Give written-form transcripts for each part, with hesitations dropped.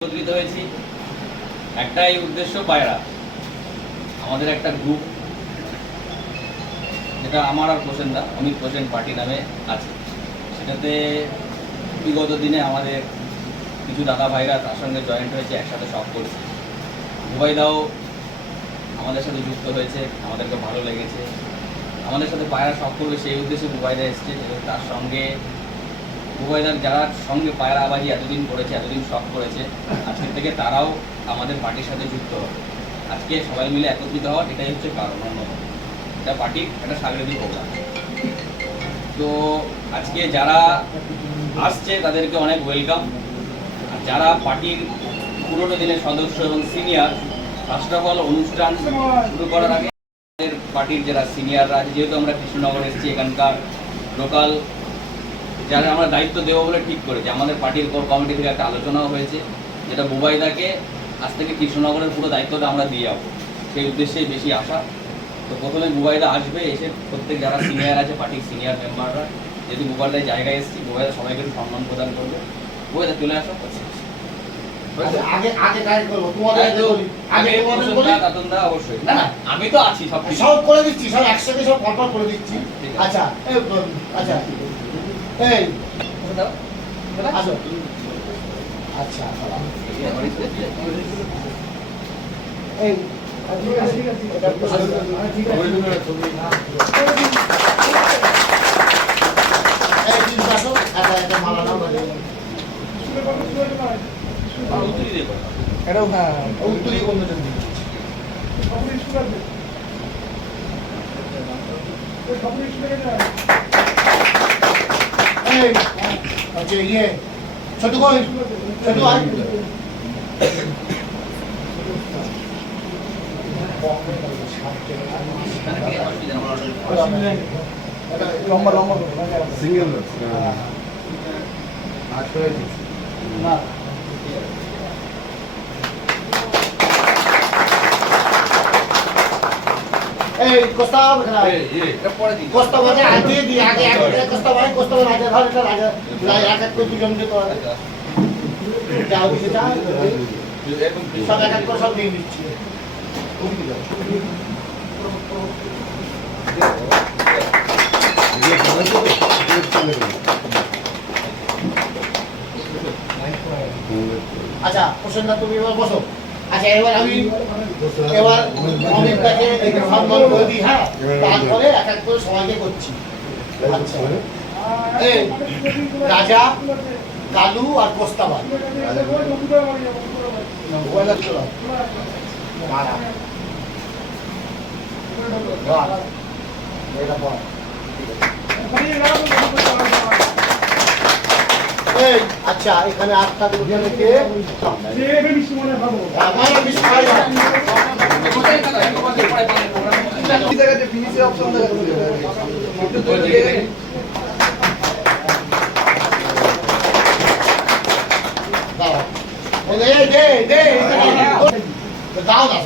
একত্রিত হয়েছি একটাই উদ্দেশ্য, পায়রা। আমাদের একটা গ্রুপ, যেটা আমার আর প্রসেনদা, অমিত প্রসেন পার্টি নামে আছে, সেটাতে বিগত দিনে আমাদের কিছু দাদা ভাইরা তার সঙ্গে জয়েন্ট হয়েছে, একসাথে সব করছে। বুবাইদাও আমাদের সাথে যুক্ত হয়েছে, আমাদেরকে ভালো লেগেছে। আমাদের সাথে পায়রা শখ করবে সেই উদ্দেশ্যে বুবাইদা এসছে, এবং তার সঙ্গে বুবাইদার যারা সঙ্গে পায়রা আবাজি এতদিন করেছে, এতদিন শখ করেছে, আজকের থেকে তারাও আমাদের পার্টির সাথে যুক্ত হবে। আজকে সবাই মিলে একত্রিত হওয়ার এটাই হচ্ছে কারণ, অন্যতম। এটা পার্টির একটা সাংস্কৃতিক প্রোগ্রাম। তো আজকে যারা আসছে তাদেরকে অনেক ওয়েলকাম। আর যারা পার্টির পুরোনো দিনের সদস্য এবং সিনিয়র, ফার্স্ট অফ অল অনুষ্ঠান শুরু করার আগে আমাদের পার্টির যারা সিনিয়ররা আছে, যেহেতু আমরা কৃষ্ণনগর এসেছি, এখানকার লোকাল যারা আমরা দায়িত্ব দেবো বলে ঠিক করেছি, আমাদের পার্টির কোর কমিটি থেকে একটা আলোচনাও হয়েছে, যেটা বুবাইদাকে আজ থেকে কৃষ্ণনগরের পুরো দায়িত্বটা আমরা দিয়ে যাবো, সেই উদ্দেশ্যেই বেশি আশা। তো প্রথমে বুবাইদা আসবে, এসে প্রত্যেক যারা সিনিয়র আছে পার্টির সিনিয়র মেম্বাররা, যদি বুবাইদার জায়গায় এসেছি, বুবাইদা সবাইকে সম্মান প্রদান করবে। বুবাইদা চলে আসো। অবশ্যই না, আমি তো আছি, সব করে দিচ্ছি, সব একসাথে সব পরপর করে দিচ্ছি। আচ্ছা আচ্ছা এই আসো। আচ্ছা এই এটাও হ্যাঁ উত্তরী বন্ধুজন আচ্ছা ইয়ে ছোট কই ছোট আই লম্বা লম্বা সিঙ্গেল না এই কোস্তাব না এটা পরে দি কোস্তাব আছে আগে দি আগে আগে কোস্তাব আই কোস্তাব রাজা ধর এটা রাজা এক এক করে দুজন কে তো যাও দিতে চাও সব এক এক করে সব দিয়ে দিচ্ছি। আচ্ছা প্রসন্না তুমি এবার বসো। আচ্ছা এবার আমি অনেকটাকে সম্মান করে দিই, হ্যাঁ, তারপরে এক এক করে সবাইকে করছি। আচ্ছা এই রাজা, কালু আর কোস্তাবা আচ্ছা এখানে আটটা দুজন কে দাও না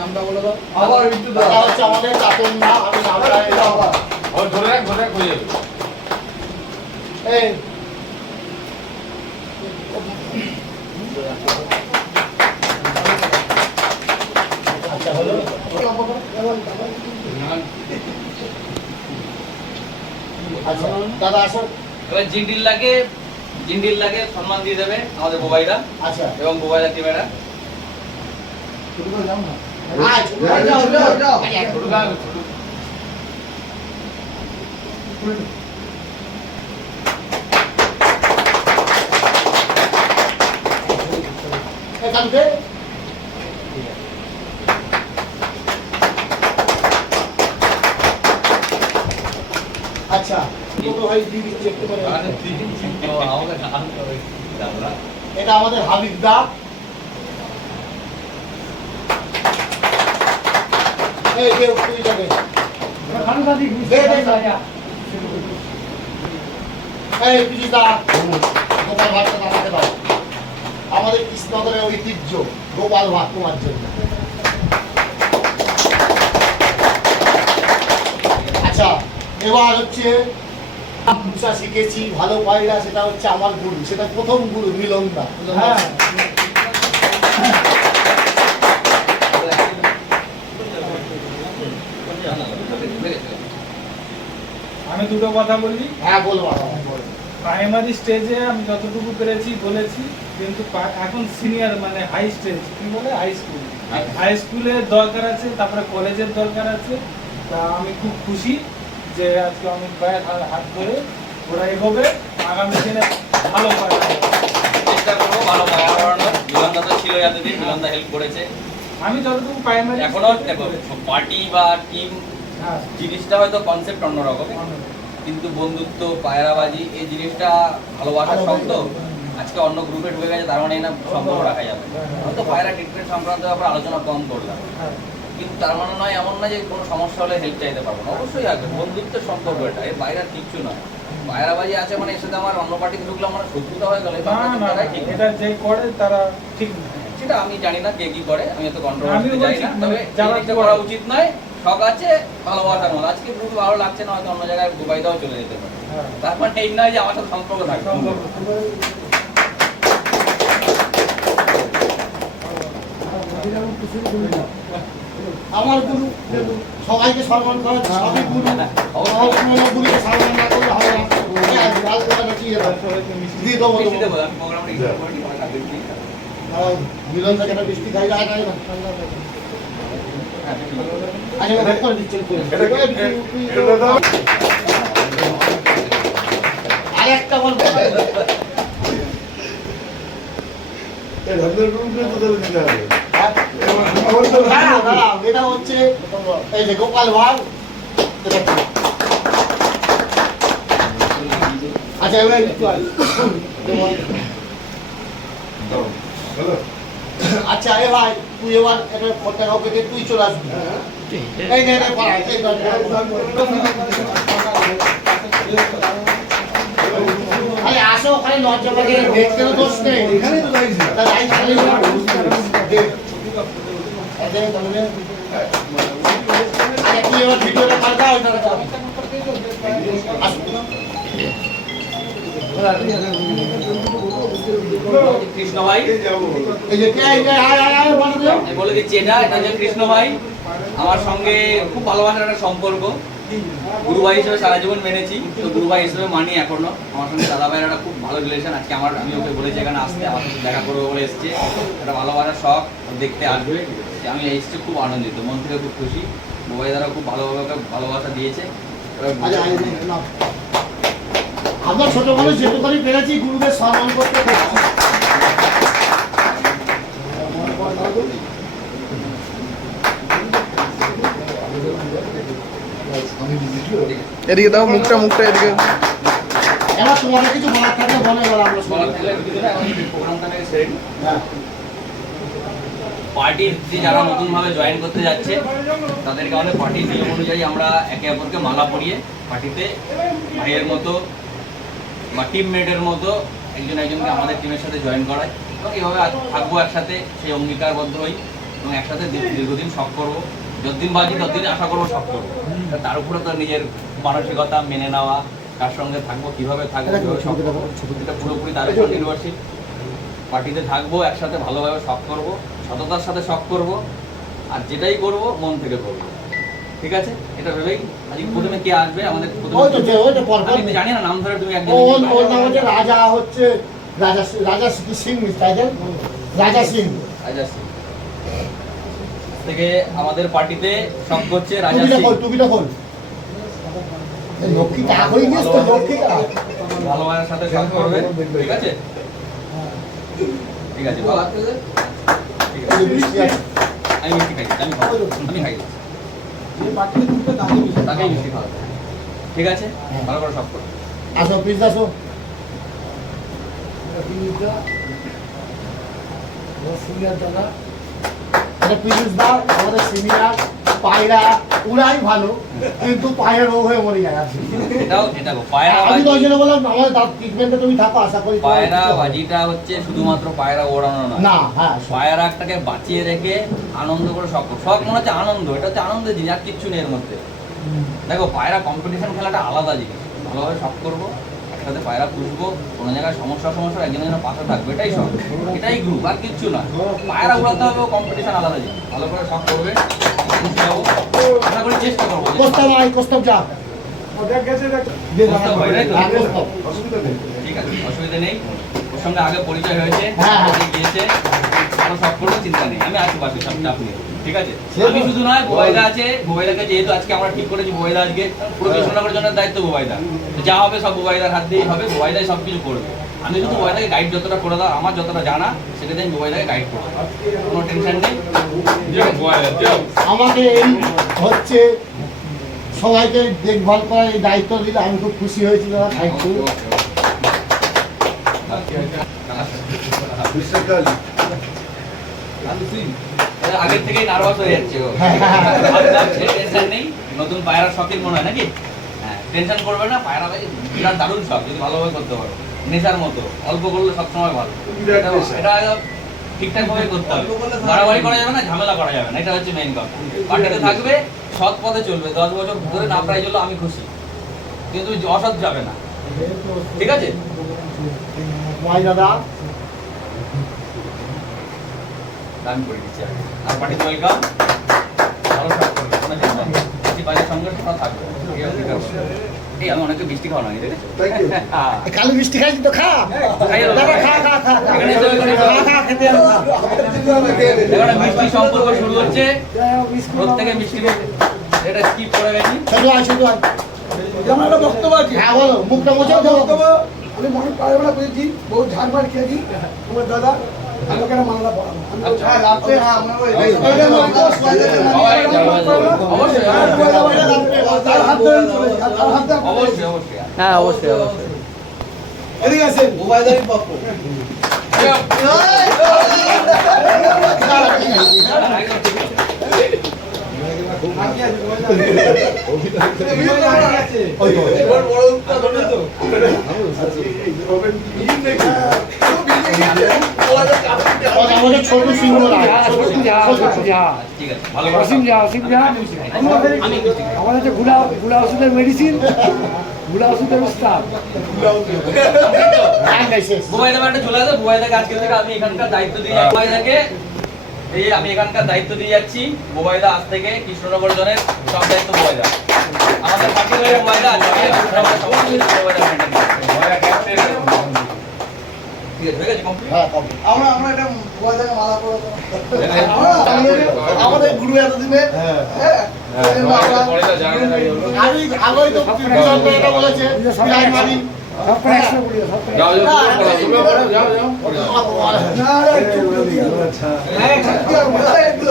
নামটা বলে দাও আবার একটু দাও। হচ্ছে আমাদের চাতন না, আমি নামটা এলাম আর ধরে রাখ হয়ে যাবে। এই আচ্ছা হলো আচ্ছা দাদা আসো। এবার জিন্ডিল লাগে সম্মান দিয়ে দেবে আমাদের বুবাইদা। আচ্ছা এবং বুবাইদা টিমেরা শুরু করে যাও না। আচ্ছা এটা আমাদের হাবিব দা। এই যে তুই যাবে এই পিজিদা গোপাল ভাতটা আমাকে দাও। আমাদের কৃষ্ণনগরের ঐতিহ্য গোপাল ভাত তোমার জন্য। এবার হচ্ছে পুষা শিখেছি ভালো পায়রা, সেটা হচ্ছে আমার গুরু, সেটা প্রথম গুরু মিলনদা। হ্যাঁ আমি দুটো কথা বলি। হ্যাঁ বলবো। প্রাইমারি স্টেজে আমি যতটুকু পেরেছি বলেছি, কিন্তু এখন সিনিয়র মানে হাই স্টেজ, কি বলে হাই স্কুল, হাই স্কুলের দরকার আছে, তারপরে কলেজের দরকার আছে। তা আমি খুব খুশি যে আজকে অমিত ভাইয়ের হাত ধরে ওরা এগোবে, আগামী দিনে ভালো পায়। চেষ্টা করবো ভালো পায়রা বাড়ানোর। মিলনদা তো ছিল এতদিন, মিলনদা হেল্প করেছে। আমি যতটুকু প্রাইমারি এখনো দেখো পার্টি বা টিম জিনিসটা হয়তো কনসেপ্ট অন্যরকম, কিন্তু বন্ধুত্ব পায়রাবাজি এই জিনিসটা ভালোবাসার শব্দ। আজকে অন্য গ্রুপে ঢুকে গেছে, তার মানে না সম্পর্ক রাখা যাবে। হয়তো পায়রা ট্রিটমেন্ট সংক্রান্ত ব্যাপারে আলোচনা কম করলাম, কিন্তু তার মানে নয় এমন না যে কোনো সমস্যা হলে হেল্প চাইতে পারবো না। অবশ্যই আসবে, বন্ধুত্বের সম্পর্ক এটা, এর বাইরে আর কিচ্ছু নয়। পায়রাবাজি আছে মানে এর সাথে আমার অন্য পার্টিতে ঢুকলাম মানে শত্রুতা হয়ে গেল, এটা যে করে তারা ঠিক না। সেটা আমি জানি না কে কি করে, আমি এত কন্ট্রোল আমিও করতে যাই না, বলছি, তবে যারা জিনিসটা করা উচিত নয়। শখ আছে ভালোবাসার মতো, আজকে গ্রুপ ভালো লাগছে না, হয়তো অন্য জায়গায় দুবাইতেও চলে যেতে পারে। তার মানে এই নয় যে আমার সাথে সম্পর্ক থাকবে। আমার গুরু সবাইকে সম্মান করা, সবই গুরু। আমার কোনো গুরুকে সম্মান না করলে হবে না। লাল করে নাচিয়ে দেবো, দিয়ে দেবো মিষ্টি দেবো, আমি প্রোগ্রামটা ইনস্টল করে নিই, আমার লাগবে কি? মিলন থেকে একটা বৃষ্টি খাই যায় না। আরে ও করে দিচ্ছে আরেকটা বলবো, এটা হচ্ছে এই যে গোপাল ভাঁড়। আচ্ছা এবার একটু আচ্ছা এ ভাই তুই এবার এটা ফোনটা কাউকে দিয়ে তুই চলে আসবি। এই নে নে পড়া এই আরে আসো, ওখানে লজ্জা পাবে, দেখতে তো দোষ নেই, এখানে তো দাঁড়িয়েছি তাই আই খালি আরে তুই এবার ভিডিওটা কাটা ওইটা আসো। কৃষ্ণ ভাই, এই যে কে এই যে আয় আয় আয় বল দিও। আমি বলে দিচ্ছি এটা হচ্ছে কৃষ্ণ ভাই। আমার সঙ্গে খুব ভালোবাসার একটা সম্পর্ক, গুরু ভাই হিসেবে সারা জীবন মেনেছি, তো গুরু ভাই হিসেবে মানি এখনো। আমার সঙ্গে দাদা ভাইয়ের একটা খুব ভালো রিলেশন। আজকে আমি ওকে বলেছি এখানে আসতে, আমার সাথে দেখা করবো বলে এসছে। একটা ভালোবাসার শখ, দেখতে আসবে। আমি এসছি খুব আনন্দিত, মন থেকে খুব খুশি। মোবাইল দ্বারা খুব ভালোভাবে ওকে ভালোবাসা দিয়েছে। আমরা ছোট মানুষ যেটুকুনি পেরেছি গুরুদের সম্মান করতে পেরেছি। এদিকে দাও, মুখটা এদিকে। এবার তোমাদের কিছু বলার থাকলে বলে এবার আমরা শুনি। বলার থাকলে যদি না, এখন প্রোগ্রামটা নাকি সেরে নিই। হ্যাঁ পার্টির যারা নতুনভাবে জয়েন করতে যাচ্ছে তাদেরকে আমাদের পার্টির নিয়ম অনুযায়ী আমরা একে অপরকে মালা পরিয়ে পার্টিতে ভাইয়ের মতো বা টিমমেটের মতো একজন একজনকে আমাদের টিমের সাথে জয়েন করাই, এবং এইভাবে থাকবো একসাথে, সেই অঙ্গীকারবদ্ধ হই এবং একসাথে দীর্ঘদিন শখ করবো। যতদিন বাজি ততদিন আশা করবো শখ করবো। তার উপরে তো নিজের মানসিকতা মেনে নেওয়া, কার সঙ্গে থাকবো, কীভাবে থাকবো, কীভাবে শখ করবো, এটা পুরোপুরি তার উপর নির্ভরশীল। পার্টিতে থাকবো একসাথে, ভালোভাবে শখ করবো, সততার সাথে শখ করবো, আর যেটাই করবো মন থেকে করবো। ঠিক আছে, এটা ভেবেই আজকে প্রথমে কে আসবে আমাদের ওই তো যে ওই তো পর আমি তো জানি না নাম ধরে তুমি একজন ওর নাম হচ্ছে রাজা, হচ্ছে রাজা সিং টাইটেল রাজা সিং। রাজা সিং থেকে আমাদের পার্টিতে শখ করছে রাজা সিং। টুপিটা খোল, লক্ষ্মী টাকা হয়ে গেছে তো, লক্ষ্মীটা ভালোবাসার সাথে শখ করবে। ঠিক আছে, ঠিক আছে বাবা, ঠিক আছে। আমি মিষ্টি খাই, আমি খাই তাকেই মিষ্টি খাওয়াবো। ঠিক আছে, ভালো করে সব করো। আসো প্লিজ আসো। পিজুস দা আমাদের সিনিয়র পায়রা উড়াই ভালো, কিন্তু পায়রা রোগ হয়ে মরে যায়। এটাও পায়রা আমি তো ওই জন্য বললাম আমাদের ট্রিটমেন্টে তুমি থাকো, আশা করি পায়রা বাজিটা হচ্ছে শুধুমাত্র পায়রা ওড়ানো না। হ্যাঁ পায়রাটাকে বাঁচিয়ে রেখে আনন্দ করে শখ মনে হচ্ছে আনন্দ, এটা হচ্ছে আনন্দের জিনিস, আর কিচ্ছু নেই এর মধ্যে। দেখো পায়রা কম্পিটিশন খেলাটা আলাদা জিনিস, ভালোভাবে সব করবো, একসাথে পায়রা পুষবো, কোনো জায়গায় সমস্যা একজন যেন পাশে থাকবে, এটাই সব, এটাই গ্রুপ, আর কিচ্ছু না। পায়রা উড়াতে হবে, কম্পিটিশন আলাদা জিনিস, ভালো করে সব করবে, খুশি হবো, আশা করি চেষ্টা করবো। কোস্তাব আয়, কোস্তাব যা। কোস্তাব ভাই, তাই তো? হ্যাঁ, কোস্তাব। ঠিক আছে, অসুবিধা নেই, ওর সঙ্গে আগে পরিচয় হয়েছে, হ্যাঁ, হ্যাঁ। গিয়েছে, আরো সব কোনো চিন্তা নেই, আমি আছি পাশে, সব চাপ নেই, ঠিক আছে? আমি শুধু নয়, বোবাইদা আছে, বোবাইদাকে যেহেতু আজকে আমরা ঠিক করেছি, বোবাইদা আজকে পুরো কৃষ্ণনগরের জন্য দায়িত্ব বোবাইদা, তো যা হবে সব বোবাইদার হাত দিয়েই হবে, বোবাইদাই সব কিছু করবে। আমি শুধু বোবাইদাকে গাইড যতটা করে দাও, আমার যতটা জানা সেটাতে আমি বোবাইদাকে গাইড করবো, কোনো টেনশন নেই। আমাকে এই হচ্ছে সবাইকে দেখভাল করার এই দায়িত্ব দিলে আমি খুব খুশি হয়েছি দাদা, থ্যাংক ইউ। আগের থেকেই নার্ভাস হয়ে যাচ্ছে ও। টেনশন নেই, নতুন পায়রা শখের মনে হয় নাকি? হ্যাঁ, টেনশন করবে না, পায়রা ভাই বিরাট দারুণ শখ, যদি ভালোভাবে করতে পারো, নেশার মতো, অল্প করলে সবসময় ভালো, এটা ঠিকঠাক ভাবে করতে হবে, বাড়াবাড়ি করা যাবে না, ঝামেলা করা যাবে না, এটা হচ্ছে মেইন কথা। পার্টিতে থাকবে, সৎ পথে চলবে, 10 বছর ধরে না প্রাইজ হলো আমি খুশি, কিন্তু অসৎ যাবে না, ঠিক আছে? ভাই দাদা, দান করে দিচ্ছি আর পার্টিতে ওয়েলকাম, ভালো কাজ করবে, কোনো চিন্তা নেই, এই বাইরের সঙ্গে তোমরা থাকবে, এই আমি অনেকে মিষ্টি খাওয়া নাই, দেখেছো? হ্যাঁ। কালো মিষ্টি খাইছি তো, খা খাইয়ে দাও। দাদা, খা খা খা এখানে এসো, এখানে এসো। খা, খা, খেতে হবে, খা। এবারে মিষ্টি সম্পর্ক শুরু হচ্ছে, প্রত্যেকে মিষ্টি খাবে। এটা স্কিপ করে গেছি। ছোট আয়, ছোট আয়। আমার একটা বক্তব্য আছে। হ্যাঁ বলো, মুখটা মুছে আমার দাও। বক্তব্য, আমি মনে পায়রা পেয়েছি, বহু ঝাড় খেয়েছি, তোমার দাদা আমাকে একটা মামলা পড়াবো। আমি বলছি, হ্যাঁ, রাত্রে, হ্যাঁ, আমরা ওই- ওইটা আমার দোষ, অবশ্যই, তার হাত ধরে চলে যাই, তার হাত ধরে- অবশ্যই, অবশ্যই। হ্যাঁ অবশ্যই অবশ্যই। এদিকে আসেন। একদম ঠিক আছে। ওই তো, ওই আমাদের ছোট সিংহ রায়, ছোট সিংহ, ছোট সিংহ। ঠিক আছে, ভালো করে আমি মিষ্টি খাই। আমি মিষ্টি খাই। আমাদের যে গুলা ওষুধের মেডিসিন, গুলা ওষুধের উস্তাদ। হ্যাঁ, নাই শেষ। বুবাইদা একটা চলে আসে, বুবাইদাকে আজকে থেকে আমি এখানকার দায়িত্ব দিয়ে যাচ্ছি। বুবাইদাকে আমি এখানকার দায়িত্ব দিয়ে যাচ্ছি। বুবাইদা আজ থেকে কৃষ্ণনগর জনের সব দায়িত্ব বুবাইদা। আমাদের পার্টির হয়ে বুবাইদা আজকে কৃষ্ণনগরের সব কিছু বুবাইদা মেনটেন করবে। ঠিক আছে, হয়ে গেছে complete? হ্যাঁ, কম। আমরা একটা গুয়াদাকে মালা পরাবো। আমাদের গুরু এতদিনে আগেই তো কৃষকদের এটা বলেছে বিলাই মারি। সবটা একশো করি, সবটা একশো। না, রে, একটু করে দিও। হ্যাঁ, একটু আর বলো, একটু।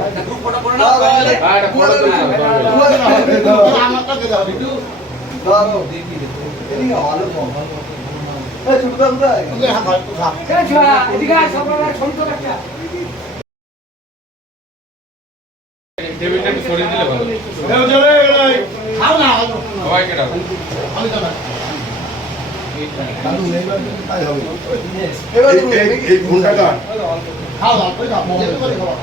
একটা group photo করে নাও, তাহলে। আমারটা দিতে হবে। এই, ছোটদা কোথায়? তুই হ্যাঁ, ভাই, তুই খা। এই, ছোড়া, এদিকে আয়, সবার আগে ছবি তোলা একটা। খাও না, আমি তো না। এবার তুমি- খাও না, তুই খাও। যেটুকু করে খাও।